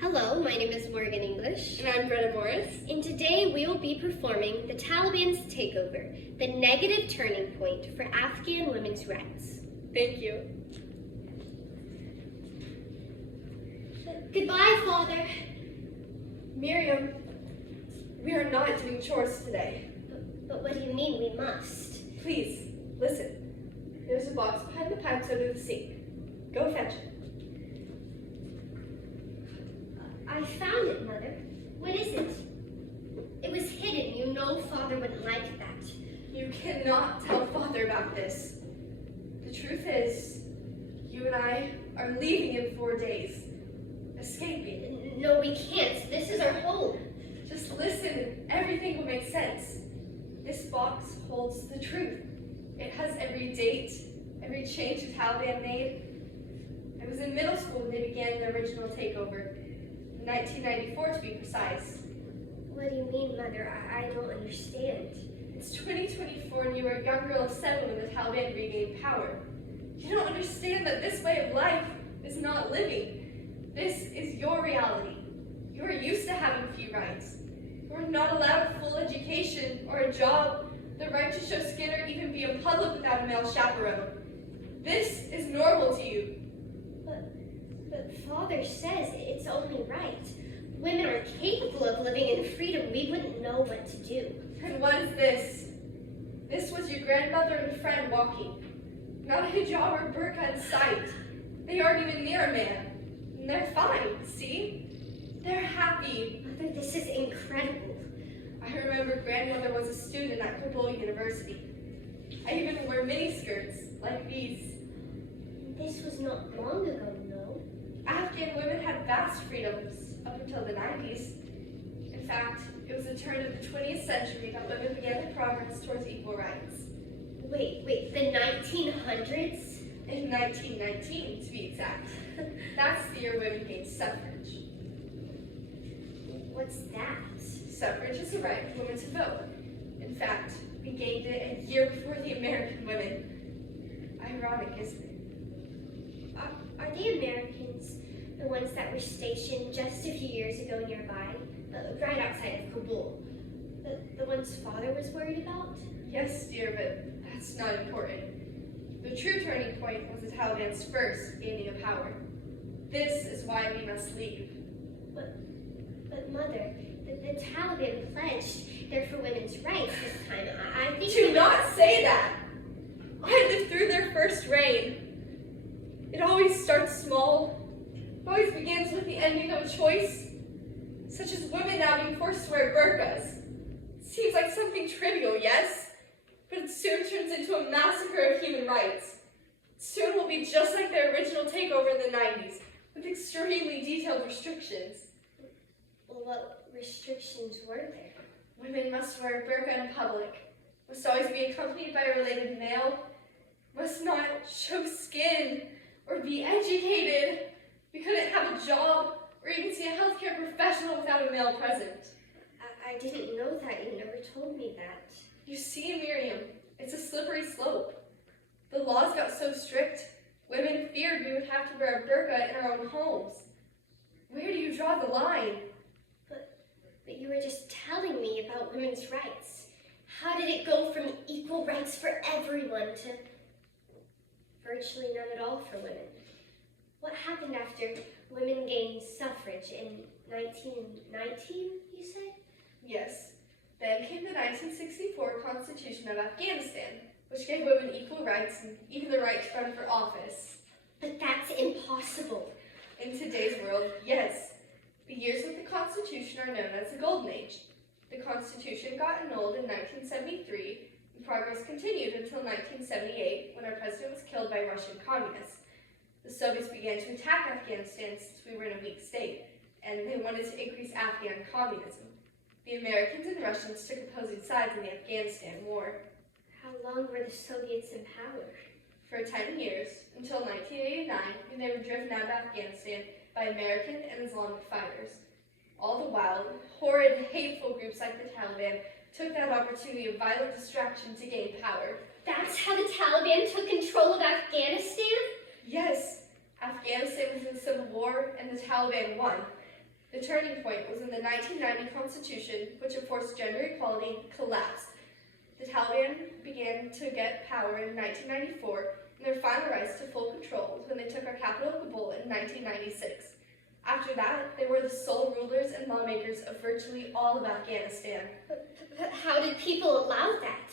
Hello, my name is Morgan English. And I'm Brenda Morris. And today we will be performing the Taliban's Takeover, the negative turning point for Afghan women's rights. Thank you. Goodbye, Father. Miriam, we are not doing chores today. But what do you mean we must? Please, listen. There's a box behind the pipes under the sink. Go fetch it. I found it, Mother. What is it? It was hidden. You know Father wouldn't like that. You cannot tell Father about this. The truth is, you and I are leaving in 4 days. Escaping. No, we can't. This is our home. Just listen and everything will make sense. This box holds the truth. It has every date, every change the Taliban made. I was in middle school when they began the original takeover. In 1994 to be precise. What do you mean, Mother? I don't understand. It's 2024 and you were a young girl of 7 when the Taliban regained power. You don't understand that this way of life is not living. This is your reality. You are used to having few rights. You are not allowed a full education or a job, the right to show skin or even be in public without a male chaperone. This is normal to you. But Father says it's only right. Women are capable of living in freedom. We wouldn't know what to do. And what is this? This was your grandmother and friend walking. Not a hijab or burqa in sight. They aren't even near a man. And they're fine, see? They're happy. Mother, this is incredible. I remember grandmother was a student at Kabul University. I even wore miniskirts like these. This was not long ago, no? Afghan women had vast freedoms up until the 90s. In fact, it was the turn of the 20th century that women began the progress towards equal rights. Wait, the 1900s? In 1919, to be exact. That's the year women gained suffrage. What's that? Suffrage is the right for women to vote. In fact, we gained it a year before the American women. Ironic, isn't it? Are the Americans the ones that were stationed just a few years ago nearby, right outside of Kabul? The ones Father was worried about? Yes, dear, but that's not important. The true turning point was the Taliban's first gaining of power. This is why we must leave. But Mother, the Taliban pledged they're for women's rights this time. I think... Do not say that! I lived through their first reign. It always starts small. It always begins with the ending of a choice, such as women now being forced to wear burqas. It seems like something trivial, yes? But it soon turns into a massacre of human rights. Soon will be just like their original takeover in the 90s, with extremely detailed restrictions. Well, what restrictions were there? Women must wear a burqa in public, must always be accompanied by a related male, must not show skin or be educated. We couldn't have a job or even see a healthcare professional without a male present. I didn't know that. You never told me that. You see, Miriam, it's a slippery slope. The laws got so strict, women feared we would have to wear a burqa in our own homes. Where do you draw the line? But you were just telling me about women's rights. How did it go from equal rights for everyone to virtually none at all for women? What happened after women gained suffrage in 1919, you said? Yes. Then came the 1964 Constitution of Afghanistan, which gave women equal rights and even the right to run for office. But that's impossible. In today's world, yes. The years of the Constitution are known as the Golden Age. The Constitution got annulled in 1973, and progress continued until 1978, when our president was killed by Russian communists. The Soviets began to attack Afghanistan since we were in a weak state, and they wanted to increase Afghan communism. The Americans and Russians took opposing sides in the Afghanistan war. How long were the Soviets in power? For 10 years, until 1989, when they were driven out of Afghanistan by American and Islamic fighters. All the while, horrid, hateful groups like the Taliban took that opportunity of violent distraction to gain power. That's how the Taliban took control of Afghanistan? Yes, Afghanistan was in civil war and the Taliban won. The turning point was when the 1990 Constitution, which enforced gender equality, collapsed. The Taliban began to get power in 1994, and their final rise to full control was when they took our capital, Kabul, in 1996. After that, they were the sole rulers and lawmakers of virtually all of Afghanistan. But how did people allow that?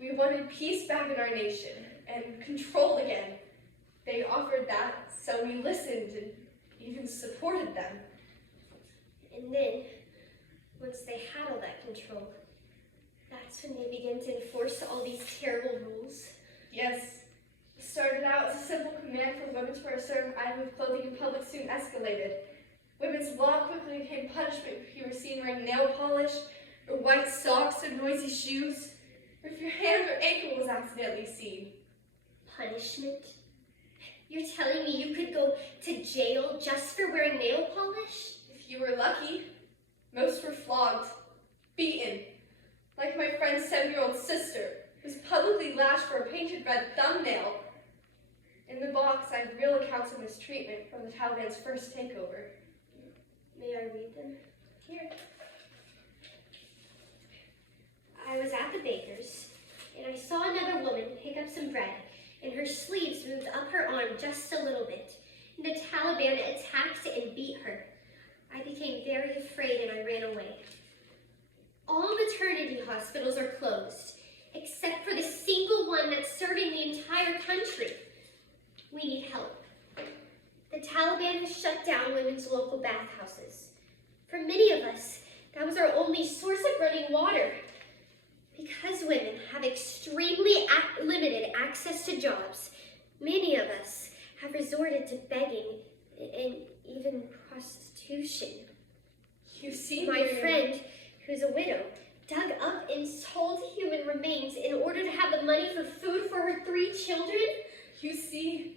We wanted peace back in our nation and control again. They offered that, so we listened and even supported them. And then, once they had all that control, that's when they began to enforce all these terrible rules. Yes, it started out as a simple command for women to wear a certain item of clothing in public soon escalated. Women's law quickly became punishment if you were seen wearing nail polish, or white socks, or noisy shoes, or if your hand or ankle was accidentally seen. Punishment? You're telling me you could go to jail just for wearing nail polish? If you were lucky, most were flogged, beaten, like my friend's 7-year-old sister, who was publicly lashed for a painted red thumbnail. In the box, I have real accounts of mistreatment from the Taliban's first takeover. May I read them? Here. I was at the baker's, and I saw another woman pick up some bread, and her sleeves moved up her arm just a little bit, and the Taliban attacked and beat her. I became very afraid and I ran away. All maternity hospitals are closed, except for the single one that's serving the entire country. We need help. The Taliban has shut down women's local bathhouses. For many of us, that was our only source of running water. Because women have extremely limited access to jobs, many of us have resorted to begging and even prostitution. You see, my friend, who's a widow, dug up and sold human remains in order to have the money for food for her 3 children. You see,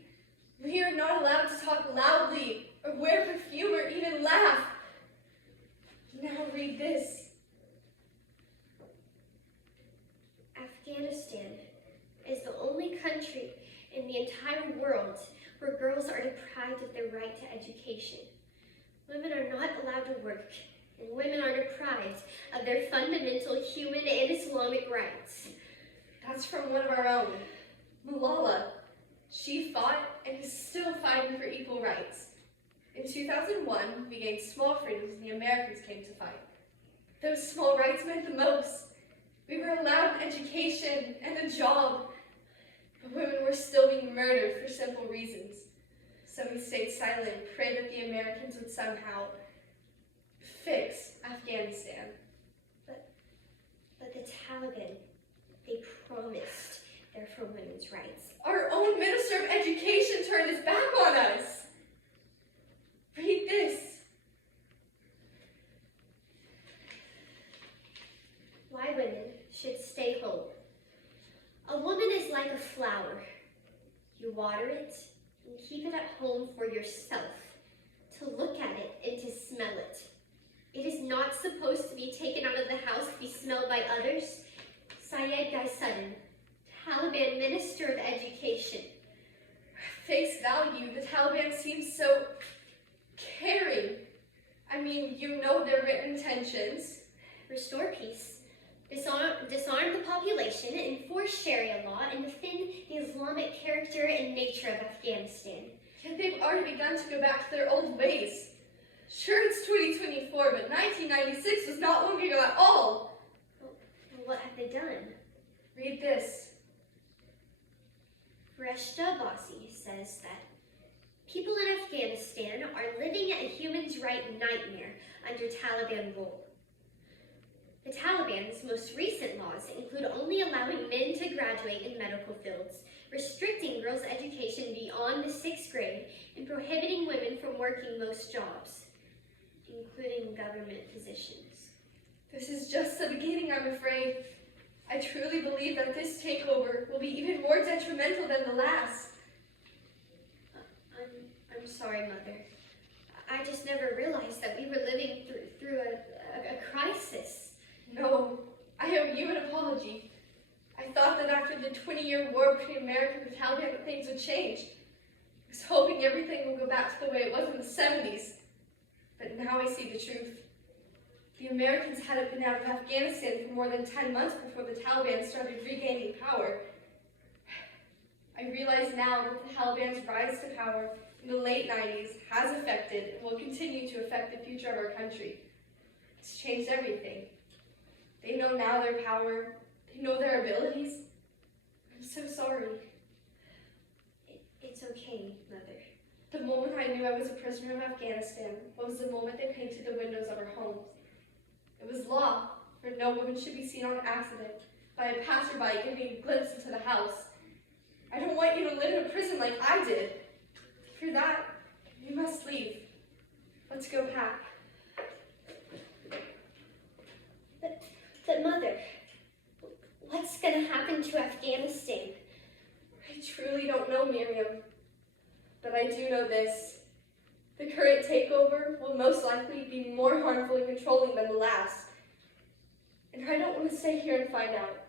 we are not allowed to talk loudly or wear perfume or even laugh. Now read this. Afghanistan is the only country in the entire world where girls are deprived of their right to education. Women are not allowed to work, and women are deprived of their fundamental human and Islamic rights. That's from one of our own, Malala. She fought and is still fighting for equal rights. In 2001, we gained small freedoms and the Americans came to fight. Those small rights meant the most. We were allowed an education and a job, but women were still being murdered for simple reasons. So we stayed silent and prayed that the Americans would somehow fix Afghanistan. But the Taliban, they promised they're for women's rights. Our own Minister of Education turned his back on us. Read this. Why women should stay home. A woman is like a flower. You water it and keep it at home for yourself, to look at it and to smell it. It is not supposed to be taken out of the house to be smelled by others. Syed Gaisadin, Taliban Minister of Education. Face value, the Taliban seems so caring. I mean, you know their written intentions. Restore peace. Disarm the population, enforce Sharia law, and defend the Islamic character and nature of Afghanistan. Yet they've already begun to go back to their old ways. Sure, it's 2024, but 1996 was not long ago at all. Well, what have they done? Read this. Reshta Abbasi says that people in Afghanistan are living a human's right nightmare under Taliban rule. The Taliban's most recent laws include only allowing men to graduate in medical fields, restricting girls' education beyond the 6th grade, and prohibiting women from working most jobs, including government positions. This is just the beginning, I'm afraid. I truly believe that this takeover will be even more detrimental than the last. I'm sorry, Mother. I just never realized that we were living through a crisis. No, I owe you an apology. I thought that after the 20-year war between America and the Taliban that things would change. I was hoping everything would go back to the way it was in the 70s. But now now I see the truth. The Americans hadn't been out of Afghanistan for more than 10 months before the Taliban started regaining power. I realize now that the Taliban's rise to power in the late 90s has affected and will continue to affect the future of our country. It's changed everything. They know now their power. They know their abilities. I'm so sorry. It's okay, Mother. The moment I knew I was a prisoner of Afghanistan was the moment they painted the windows of our homes. It was law for no woman should be seen on accident by a passerby giving a glimpse into the house. I don't want you to live in a prison like I did. For that, you must leave. Let's go pack. But Mother, what's going to happen to Afghanistan? I truly don't know, Miriam. But I do know this. The current takeover will most likely be more harmful and controlling than the last. And I don't want to stay here and find out.